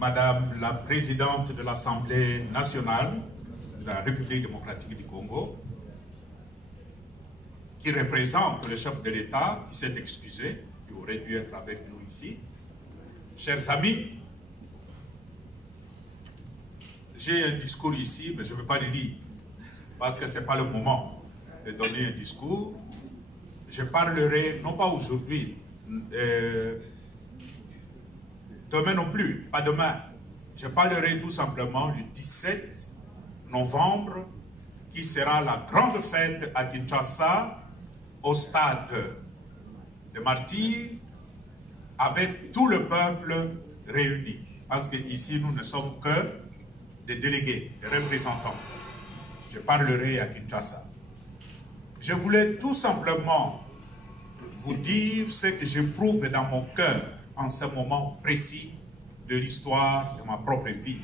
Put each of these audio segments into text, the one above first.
Madame la Présidente de l'Assemblée nationale de la République démocratique du Congo, qui représente le chef de l'État, qui s'est excusé, qui aurait dû être avec nous ici. Chers amis, j'ai un discours ici, mais je ne veux pas le dire, parce que ce n'est pas le moment de donner un discours. Je parlerai, non pas aujourd'hui, demain non plus, pas demain. Je parlerai tout simplement du 17 novembre, qui sera la grande fête à Kinshasa, au stade de Martyrs, avec tout le peuple réuni. Parce qu'ici, nous ne sommes que des délégués, des représentants. Je parlerai à Kinshasa. Je voulais tout simplement vous dire ce que j'éprouve dans mon cœur en ce moment précis de l'histoire de ma propre vie.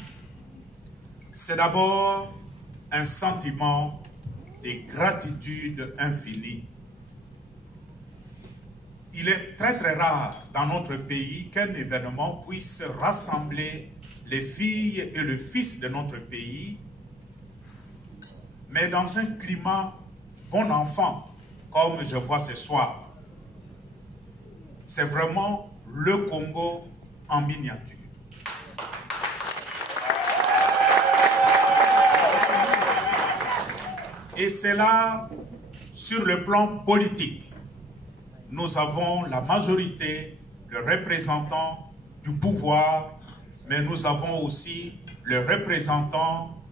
C'est d'abord un sentiment de gratitude infinie. Il est très très rare dans notre pays qu'un événement puisse rassembler les filles et le fils de notre pays, mais dans un climat bon enfant, comme je vois ce soir. C'est vraiment le Congo en miniature. Et c'est là, sur le plan politique, nous avons la majorité, le représentant du pouvoir, mais nous avons aussi le représentant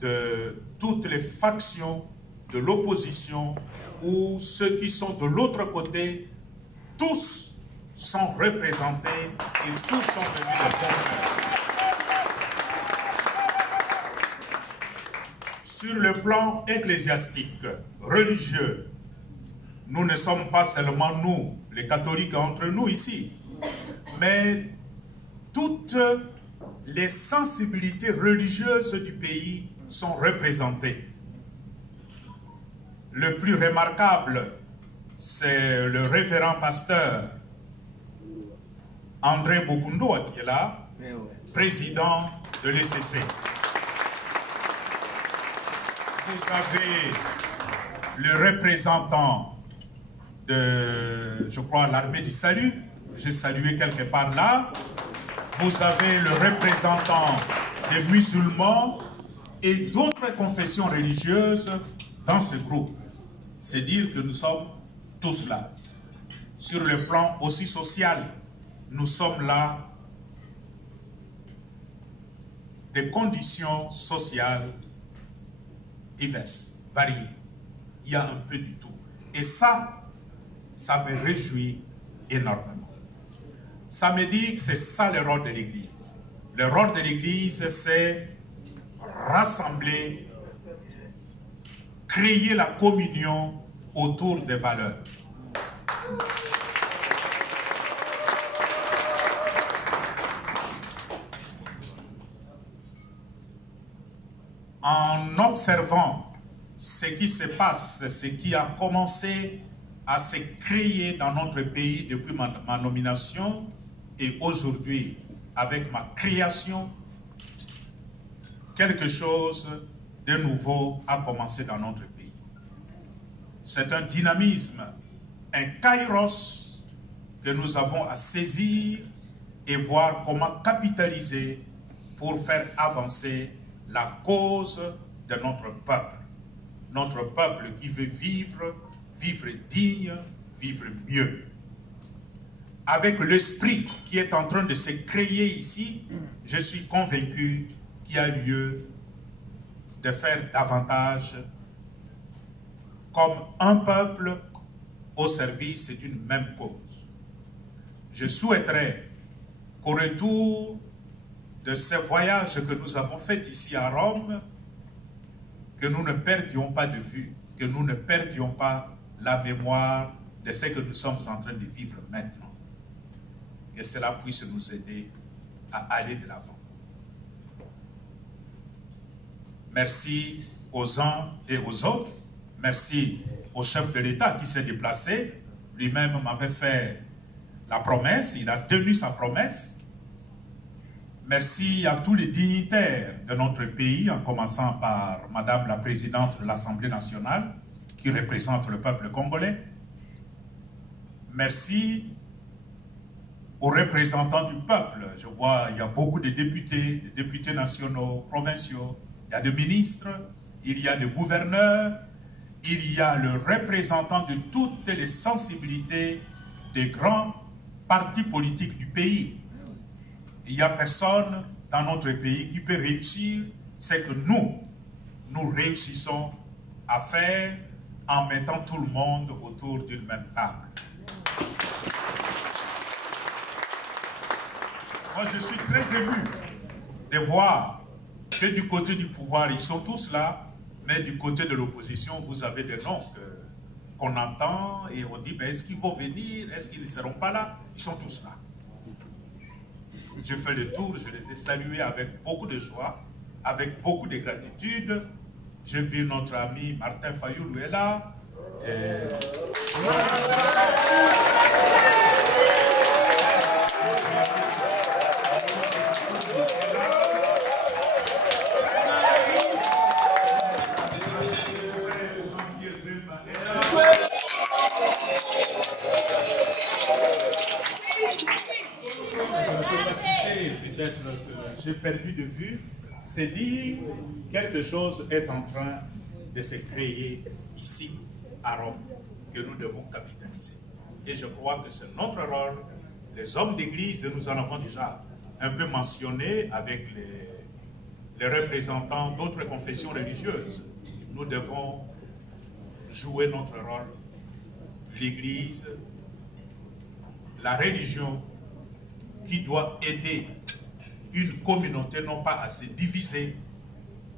de toutes les factions de l'opposition ou ceux qui sont de l'autre côté. Tous sont représentés et tous sont venus de bon cœur. Sur le plan ecclésiastique, religieux, nous ne sommes pas seulement nous, les catholiques entre nous ici, mais toutes les sensibilités religieuses du pays sont représentées. Le plus remarquable, c'est le révérend pasteur André Bokundo qui est là, président de l'ECC. Vous avez le représentant de, je crois, l'armée du salut. J'ai salué quelque part là. Vous avez le représentant des musulmans et d'autres confessions religieuses dans ce groupe. C'est dire que nous sommes tous là. Sur le plan aussi social, nous sommes là. Des conditions sociales diverses, variées. Il y a un peu du tout. Et ça me réjouit énormément. Ça me dit que c'est ça le rôle de l'Église. Le rôle de l'Église, c'est rassembler, créer la communion autour des valeurs. En observant ce qui se passe, ce qui a commencé à se créer dans notre pays depuis ma nomination et aujourd'hui avec ma création, quelque chose de nouveau a commencé dans notre pays. C'est un dynamisme, un kairos que nous avons à saisir et voir comment capitaliser pour faire avancer la cause de notre peuple. Notre peuple qui veut vivre digne, vivre mieux. Avec l'esprit qui est en train de se créer ici, je suis convaincu qu'il y a lieu de faire davantage comme un peuple au service d'une même cause. Je souhaiterais qu'au retour de ce voyage que nous avons fait ici à Rome, que nous ne perdions pas de vue, que nous ne perdions pas la mémoire de ce que nous sommes en train de vivre maintenant. Que cela puisse nous aider à aller de l'avant. Merci aux uns et aux autres. Merci au chef de l'État qui s'est déplacé. Lui-même m'avait fait la promesse, il a tenu sa promesse. Merci à tous les dignitaires de notre pays, en commençant par Madame la Présidente de l'Assemblée nationale, qui représente le peuple congolais. Merci aux représentants du peuple. Je vois, il y a beaucoup de députés nationaux, provinciaux, il y a des ministres, il y a des gouverneurs, il y a le représentant de toutes les sensibilités des grands partis politiques du pays. Il n'y a personne dans notre pays qui peut réussir ce que nous réussissons à faire en mettant tout le monde autour d'une même table. Moi, je suis très ému de voir que du côté du pouvoir, ils sont tous là, mais du côté de l'opposition, vous avez des noms qu'on entend et on dit, est-ce qu'ils vont venir, est-ce qu'ils ne seront pas là? Ils sont tous là. J'ai fait le tour, je les ai salués avec beaucoup de joie, avec beaucoup de gratitude. J'ai vu notre ami Martin Fayoulou est là. Peut-être que j'ai perdu de vue, c'est dire quelque chose est en train de se créer ici, à Rome, que nous devons capitaliser. Et je crois que c'est notre rôle, les hommes d'église, nous en avons déjà un peu mentionné avec les représentants d'autres confessions religieuses. Nous devons jouer notre rôle. L'église, la religion, qui doit aider une communauté non pas à se diviser,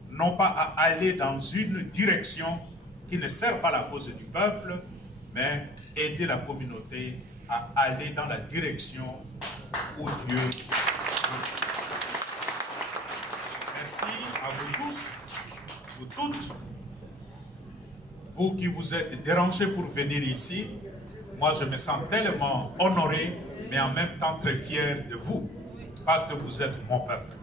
non pas à aller dans une direction qui ne sert pas la cause du peuple, mais aider la communauté à aller dans la direction où Dieu veut. Merci à vous tous, vous toutes, vous qui vous êtes dérangés pour venir ici. Moi, je me sens tellement honoré, mais en même temps très fier de vous, parce que vous êtes mon peuple.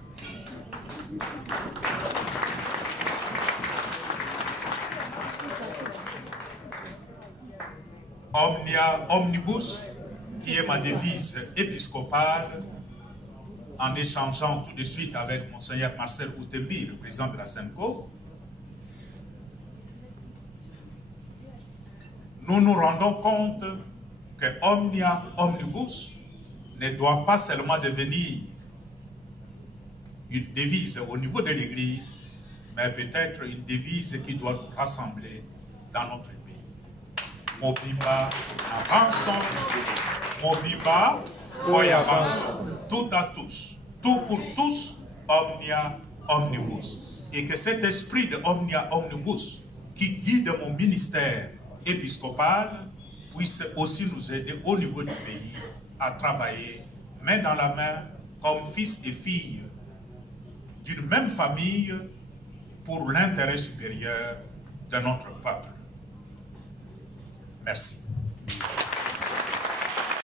Omnia Omnibus, qui est ma devise épiscopale, en échangeant tout de suite avec Monseigneur Marcel Outembi, le président de la SENCO, nous nous rendons compte que Omnia Omnibus ne doit pas seulement devenir une devise au niveau de l'Église, mais peut-être une devise qui doit nous rassembler dans notre pays. Mobiba avançons, Mobiba avançons, tout à tous, tout pour tous, Omnia Omnibus. Et que cet esprit de Omnia Omnibus qui guide mon ministère épiscopal puisse aussi nous aider au niveau du pays à travailler main dans la main comme fils et filles d'une même famille pour l'intérêt supérieur de notre peuple. Merci.